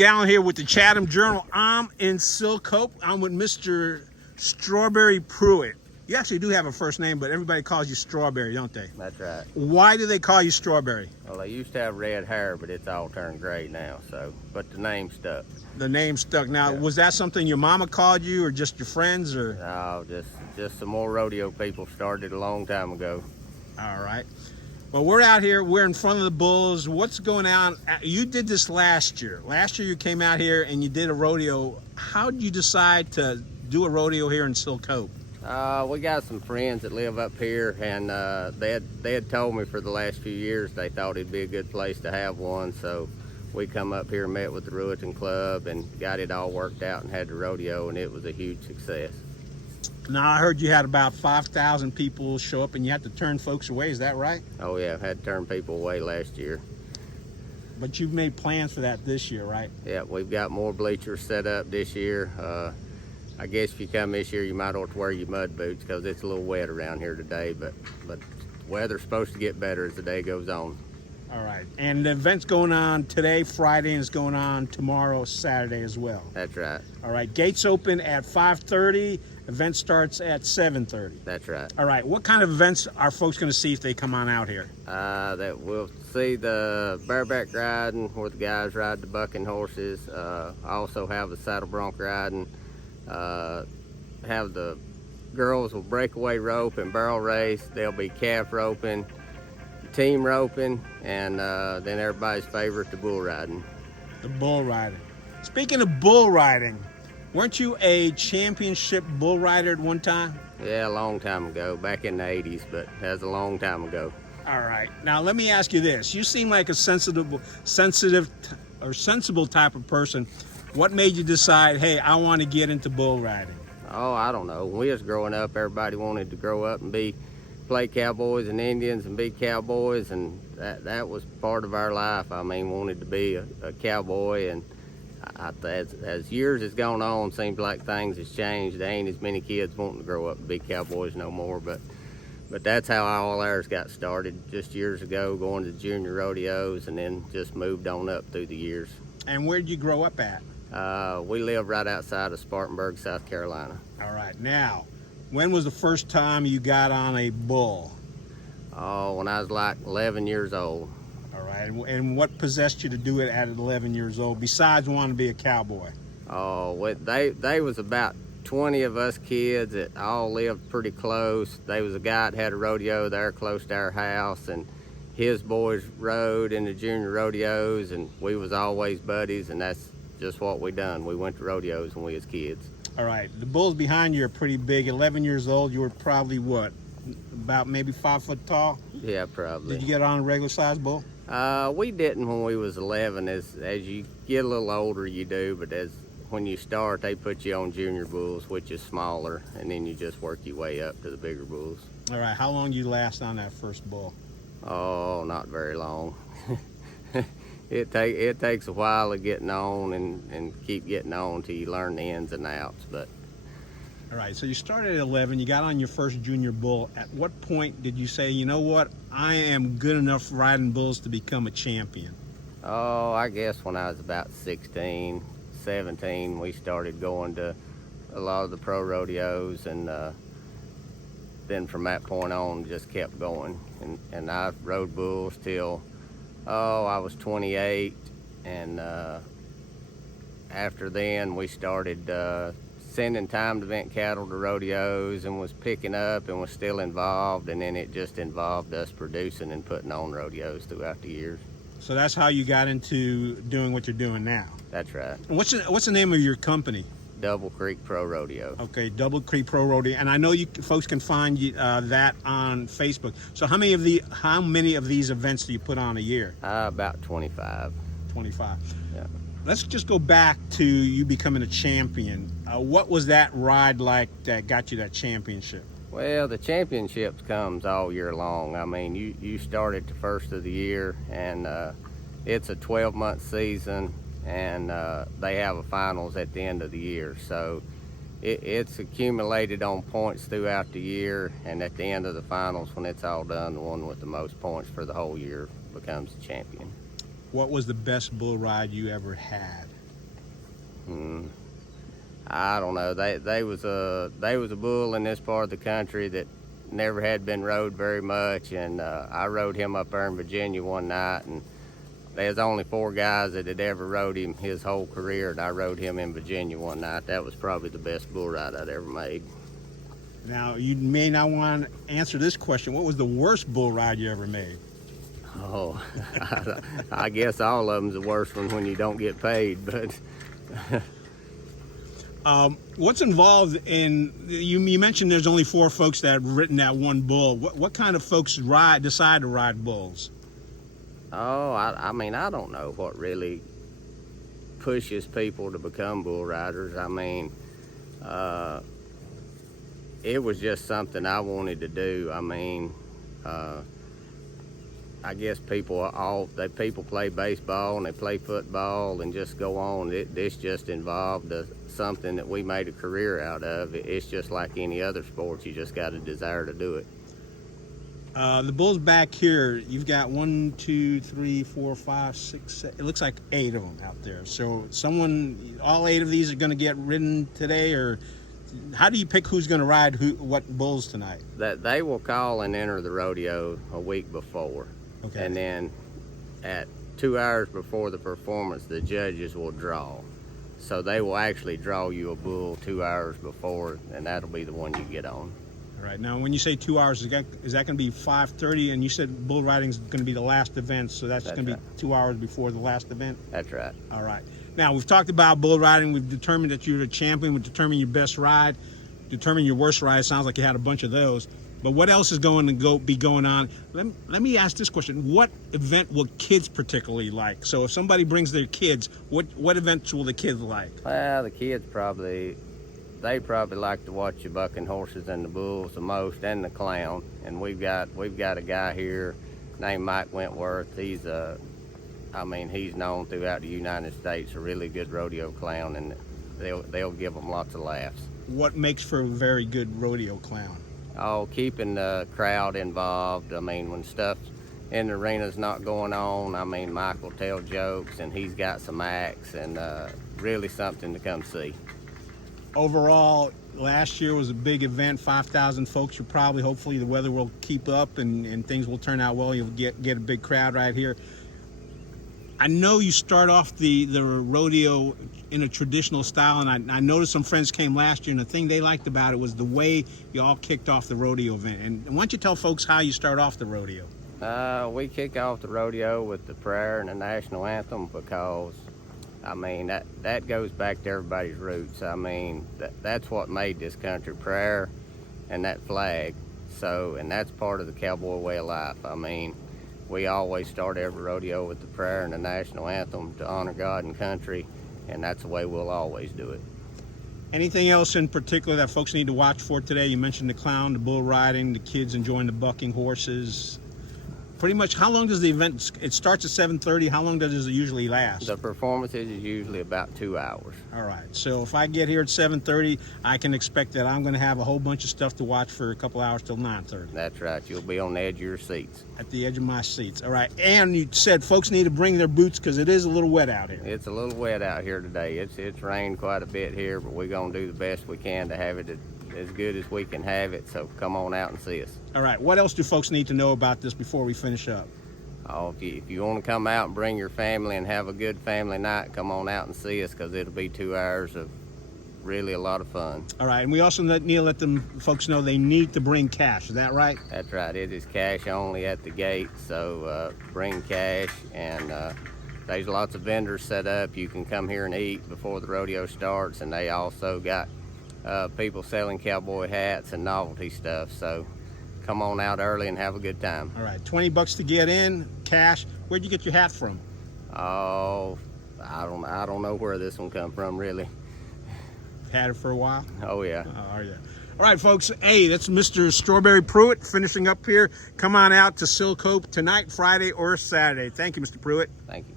Galin here with the Chatham Journal. I'm in Silk Hope. I'm with Mr. Strawberry Pruitt. You actually do have a first name, but everybody calls you Strawberry, don't they? That's right. Why do they call you Strawberry? Well, they used to have red hair, but it's all turned gray now, but the name stuck. The name stuck. Now, Yeah. Was that something your mama called you or just your friends? Or? No, just some more rodeo people started a long time ago. All right. Well, we're out here. We're in front of the bulls. What's going on? You did this last year. Last year you came out here and you did a rodeo. How did you decide to do a rodeo here in Silk Hope? We got some friends that live up here, and they had told me for the last few years they thought it'd be a good place to have one. So we come up here, met with the Ruritan Club, and got it all worked out and had the rodeo, and it was a huge success. Now, I heard you had about 5,000 people show up and you had to turn folks away. Is that right? Oh yeah, had to turn people away last year. But you've made plans for that this year, right? Yeah, we've got more bleachers set up this year. I guess if you come this year, you might ought to wear your mud boots because it's a little wet around here today, but the weather's supposed to get better as the day goes on. All right. And the event's going on today, Friday, and it's going on tomorrow, Saturday as well. That's right. All right. Gates open at 5:30. Event starts at 7:30. That's right. All right. What kind of events are folks going to see if they come on out here? That we'll see the bareback riding where the guys ride the bucking horses. I also have the saddle bronc riding. Have the girls will breakaway rope and barrel race. There'll be calf roping, team roping, and then everybody's favorite, the bull riding. The bull riding. Speaking of bull riding, weren't you a championship bull rider at one time? Yeah, a long time ago, back in the 80s, but that's a long time ago. All right. Now let me ask you this. You seem like a sensible type of person. What made you decide, hey, I want to get into bull riding? Oh, I don't know. When we was growing up, everybody wanted to grow up and play cowboys and Indians and be cowboys, and that was part of our life. I mean, wanted to be a cowboy, and as years has gone on, seems like things has changed. There ain't as many kids wanting to grow up and be cowboys no more, but that's how all ours got started just years ago, going to junior rodeos, and then just moved on up through the years. And where did you grow up at? We live right outside of Spartanburg, South Carolina. All right. Now, when was the first time you got on a bull? Oh, when I was like 11 years old. All right. And what possessed you to do it at 11 years old, besides wanting to be a cowboy? Oh, they was about 20 of us kids that all lived pretty close. There was a guy that had a rodeo there close to our house, and his boys rode in the junior rodeos, and we was always buddies, and that's just what we done. We went to rodeos when we was kids. All right. The bulls behind you are pretty big. 11 years old, you were probably what? About maybe 5 foot tall? Yeah, probably. Did you get on a regular size bull? We didn't when we was 11. As you get a little older, you do, but when you start, they put you on junior bulls, which is smaller, and then you just work your way up to the bigger bulls. All right. How long you last on that first bull? Oh, not very long. It takes a while of getting on and keep getting on till you learn the ins and outs. But all right, so you started at 11, you got on your first junior bull. At what point did you say, you know what, I am good enough riding bulls to become a champion? oh, I guess when I was about 16, 17, we started going to a lot of the pro rodeos, and then from that point on just kept going, and I rode bulls till I was 28, and after then we started sending timed event cattle to rodeos, and was picking up and was still involved, and then it just involved us producing and putting on rodeos throughout the years. So that's how you got into doing what you're doing now. That's right. And what's the name of your company? Double Creek Pro Rodeo. Okay, Double Creek Pro Rodeo, and I know you folks can find that on Facebook. So how many of these events do you put on a year? About 25. 25. Yeah. Let's just go back to you becoming a champion. What was that ride like that got you that championship? Well, the championships comes all year long. I mean, you start at the first of the year, and it's a 12-month season, and they have a finals at the end of the year. So it's accumulated on points throughout the year, and at the end of the finals, when it's all done, the one with the most points for the whole year becomes the champion. What was the best bull ride you ever had? I don't know. They was a bull in this part of the country that never had been rode very much, and I rode him up there in Virginia one night, and there's only 4 guys that had ever rode him his whole career, and I rode him in Virginia one night. That was probably the best bull ride I'd ever made. Now, you may not want to answer this question. What was the worst bull ride you ever made? Oh, I guess all of them's the worst one when you don't get paid, but... What's involved in, you mentioned there's only 4 folks that have ridden that one bull. What kind of folks decide to ride bulls? Oh, I mean, I don't know what really pushes people to become bull riders. I mean, it was just something I wanted to do. I mean, I guess people play baseball and they play football and just go on. This just involved something that we made a career out of. It's just like any other sport. You just got a desire to do it. The bulls back here, you've got 1, 2, 3, 4, 5, 6, 7, it looks like 8 of them out there. So all 8 of these are going to get ridden today, or how do you pick who's going to ride what bulls tonight? That they will call and enter the rodeo a week before. Okay. And then at 2 hours before the performance, the judges will draw. So they will actually draw you a bull 2 hours before, and that'll be the one you get on. All right. Now, when you say 2 hours, is that going to be 5:30? And you said bull riding is going to be the last event, so that's going to be 2 hours before the last event? That's right. All right. Now, we've talked about bull riding. We've determined that you're a champion. We've determined your best ride, determined your worst ride. Sounds like you had a bunch of those. But what else is going to be going on? Let me ask this question. What event will kids particularly like? So if somebody brings their kids, what events will the kids like? Well, the kids probably like to watch the bucking horses and the bulls the most, and the clown. And we've got a guy here named Mike Wentworth. He's known throughout the United States, a really good rodeo clown, and they'll give them lots of laughs. What makes for a very good rodeo clown? Oh, keeping the crowd involved. I mean, when stuff in the arena's not going on, I mean, Mike will tell jokes, and he's got some acts, and really something to come see. Overall, last year was a big event, 5,000 folks. Hopefully the weather will keep up and things will turn out well. You'll get a big crowd right here. I know you start off the rodeo in a traditional style, and I noticed some friends came last year, and the thing they liked about it was the way you all kicked off the rodeo event. And why don't you tell folks how you start off the rodeo? We kick off the rodeo with the prayer and the national anthem because, I mean, that goes back to everybody's roots. I mean, that's what made this country, prayer and that flag. So, and that's part of the cowboy way of life. I mean, we always start every rodeo with the prayer and the national anthem to honor God and country, and that's the way we'll always do it. Anything else in particular that folks need to watch for today? You mentioned the clown, the bull riding, the kids enjoying the bucking horses. Pretty much, how long does the event, it starts at 7:30, how long does it usually last? The performances is usually about 2 hours. All right, so if I get here at 7:30, I can expect that I'm going to have a whole bunch of stuff to watch for a couple hours till 9:30. That's right, you'll be on the edge of your seats. At the edge of my seats. All right, and you said folks need to bring their boots because it is a little wet out here. It's a little wet out here today. It's rained quite a bit here, but we're going to do the best we can to have it as good as we can have it, so come on out and see us. All right, what else do folks need to know about this before we finish up? Oh, if you want to come out and bring your family and have a good family night, come on out and see us because it'll be 2 hours of really a lot of fun. All right, and we also need to let them folks know they need to bring cash. Is that right? That's right. It is cash only at the gate, so bring cash, and there's lots of vendors set up. You can come here and eat before the rodeo starts, and they also got people selling cowboy hats and novelty stuff, so come on out early and have a good time. All right, $20 to get in, cash. Where'd you get your hat from? Oh, I don't know where this one come from, really. Had it for a while? Oh, yeah. Oh, yeah. All right, folks. Hey, that's Mr. Strawberry Pruitt finishing up here. Come on out to Silk Hope tonight, Friday, or Saturday. Thank you, Mr. Pruitt. Thank you.